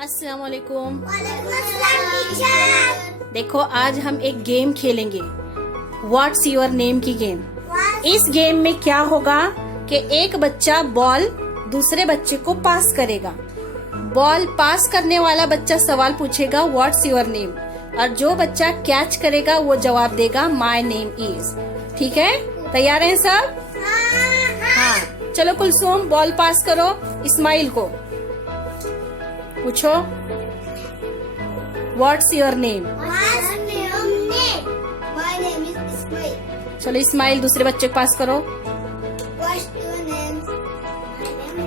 अस्सलाम वालेकुम। वालेकुम अस्सलाम टीचर। देखो आज हम एक गेम खेलेंगे, व्हाट्स योर नेम की गेम। इस गेम में क्या होगा कि एक बच्चा बॉल दूसरे बच्चे को पास करेगा। बॉल पास करने वाला बच्चा सवाल पूछेगा व्हाट्स योर नेम, और जो बच्चा कैच करेगा वो जवाब देगा माय नेम इज। ठीक है, तैयार हैं सब? हाँ, चलो कुलसुम बॉल पास करो इस्माइल को। पूछो what's your name. My name is Ismail. चलो इस्माइल दूसरे बच्चे को पास करो। What's your name? My name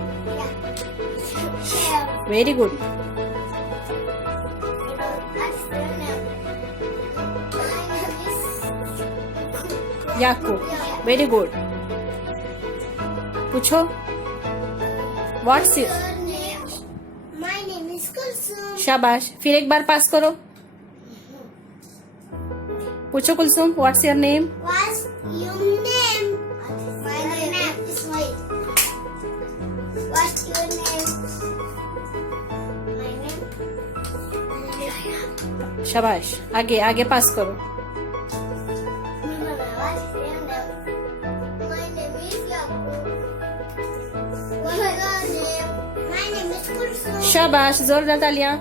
is Shell. Very गुड। What's your name? My name is Yakub, very गुड। पूछो what's your. Your name? My name is Kulsum. शाबाश, फिर एक बार पास करो। पूछो Kulsum what's your name. What's your name? My name is Ismail. What's your name? My name is शाबाश, आगे आगे पास करो। What's your name? My name is Yaqub. What's your name? My name is Kulsum. शाबाश, जोरदार तालियां।